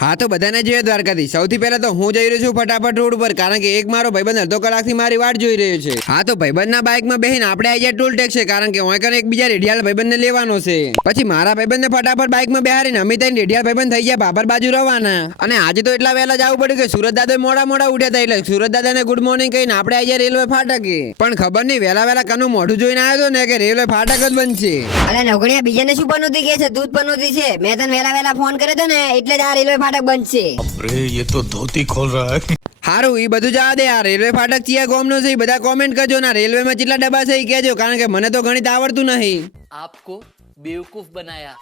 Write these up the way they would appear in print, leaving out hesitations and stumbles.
હા તો બધાને જોઈએ દ્વારકાથી સૌથી પહેલા તો હું જઈ રહ્યો છું ફટાફટ રોડ ઉપર કારણ કે એક મારો ભાઈબંધ અડધો કલાકથી મારી વાટ જોઈ રહ્યો છે. હા તો ભાઈબંધના બાઇકમાં બેહીને આપણે આવી જાય ટોલ ટેક્સ છે કારણ કે ઓય એક બીજા રેડિયાલ ભાઈબંધને લેવાનો છે. પછી મારા ભાઈબંધને ફટાફટ બાઇકમાં બેહારીને અમે ત્યાં રેડિયાલ ભાઈબંધ થઈ ગયા બાબર બાજુ રવાના. અને આજે તો એટલા વહેલા જવું પડ્યું કે સુરત દાદા મોડા ઉઠ્યા હતા એટલે સુરત દાદાને ગુડ મોર્નિંગ કહીને આપણે આવી જાય રેલવે ફાટકે. પણ ખબર નહીં વહેલા કનું મોઢું જોઈને આવ્યો હતો ને કે રેલવે ફાટક જ બનશે. અરે નવગણિયા બીજાને શું પનોતી કે છે? તું જ પનોતી છે. મેં તને વહેલા ફોન કર્યો હતો ને એટલે જ આ રેલવે ફાટક બનશે. अरे ये तो धोती खोल रहा है. હારું ઈ બધું જવા દે. આ રેલવે ફાટક ચિયા ગોમનો છે બધા કોમેન્ટ કરજો. ના રેલવેમાં કેટલા ડબ્બા છે ઈ કહેજો કારણ કે મને તો ગણિત આવડતું નહીં. आपको बेवकूफ बनाया.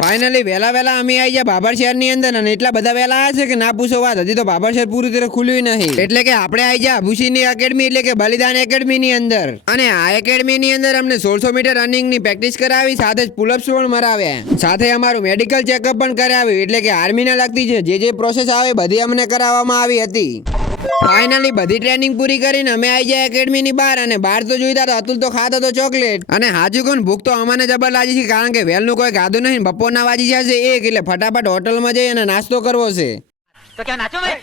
ફાઇનલી વહેલા અમે આવી ગયા બાબર શહેરની અંદર અને એટલા બધા વહેલા આવ્યા છે કે ના પૂછો વાત. હજી તો બાબર શહેર પૂરી તરફ ખુલ્યું નહીં એટલે કે આપણે આવી ગયા ભૂષીની એકેડમી એટલે કે બલિદાન એકેડમી ની અંદર. અને આ એકેડમી ની અંદર અમને 1600 મીટર રનિંગ ની પ્રેક્ટિસ કરાવી સાથે જ પુલઅપ્સ પણ મરાવ્યા. સાથે અમારું મેડિકલ ચેકઅપ પણ કરાવ્યું એટલે કે આર્મીને લગતી છે જે પ્રોસેસ આવે બધી અમને કરાવવામાં આવી હતી. ફાઇનલી બધી ટ્રેનિંગ પૂરી કરીને અમે આવી ગયા એકેડમી ની બહાર અને બહાર તો જોઈતા તો અતુલ તો ખાતો તો ચોકલેટ. અને હાજુ કોણ ભૂખ તો અમને જબર લાગી છે કારણ કે વહેલનું કોઈ ખાધું નહીં. બપોરના વાજી જશે એક એટલે ફટાફટ હોટલમાં જઈ અને નાસ્તો કરવો છે. तो क्या नाचो मैं?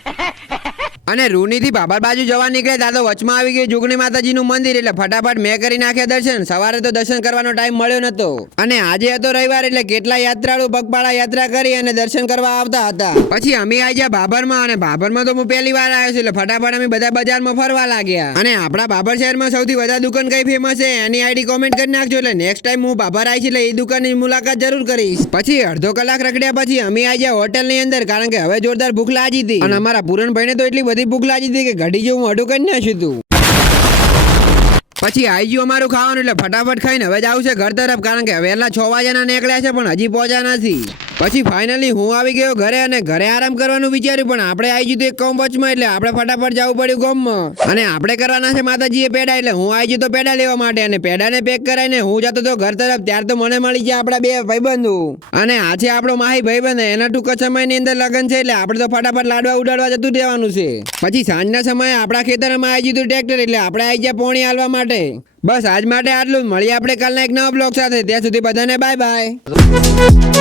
અને રૂની થી બાબર બાજુ જવા નીકળે ત્યાં તો વચમાં આવી ગયું જોગણી માતાજીનું મંદિર એટલે ફટાફટ મેં કરી નાખ્યા દર્શન. સવારે તો દર્શન કરવાનો ટાઈમ મળ્યો નતો અને આજે હતો રવિવાર એટલે કેટલા યાત્રાળુ પગપાળા યાત્રા કરી અને દર્શન કરવા આવતા હતા. પછી અમે આવી ગયા બાબરમાં અને બાબરમાં તો હું પહેલી વાર આવ્યો છું એટલે ફટાફટ અમે બધા બજારમાં ફરવા લાગ્યા. અને આપણા બાબર શહેરમાં સૌથી વધારે દુકાન કઈ ફેમસ છે એની આઈડી કોમેન્ટ કરી નાખજો એટલે નેક્સ્ટ ટાઈમ હું બાબર આવીશ એટલે એ દુકાનની મુલાકાત જરૂર કરીશ. પછી અડધો કલાક રખડ્યા પછી અમે આવી ગયા હોટલની અંદર કારણ કે હવે જોરદાર ભૂખ લાગી હતી અને અમારા પૂરણભાઈને તો એટલી બધી ભૂખ લાગી હતી કે ઘડી જેવું અડું કરી નાખ્યું હતું. પછી આવી ગયું અમારું ખાવાનું એટલે ફટાફટ ખાઈને હવે જ આવશે ઘર તરફ કારણ કે વહેલા 6 વાગ્યાના નીકળ્યા છે પણ હજી પહોંચ્યા નથી. પછી ફાઇનલી હું આવી ગયો ઘરે અને ઘરે આરામ કરવાનું વિચાર્યું પણ આપણે આવી ગયું એક કામ વચમાં એટલે આપણે ફટાફટ જવું પડ્યું ગામમાં અને આપણે કરવાના છે માતાજીએ પેડા એટલે હું આવી ગયો તો પેડા લેવા માટે અને પેડાને પેક કરાવીને હું જતો તો ઘર તરફ. ત્યાર તો મને મળી ગયા આપણા બે ભાઈબંધો અને આ છે આપણો માહી ભાઈબંધ. એના ટૂંક સમયની અંદર લગન છે એટલે આપણે તો ફટાફટ લાડવા ઉડાડવા જતું રહેવાનું છે. પછી સાંજના સમયે આપણા ખેતરમાં આવી ગયું ટ્રેક્ટર એટલે આપણે આવી ગયા પોણી હાલવા માટે. બસ આજ માટે આટલું જ. મળીએ આપણે કાલના એક નવા બ્લોગ સાથે. ત્યાં સુધી બધાને બાય બાય.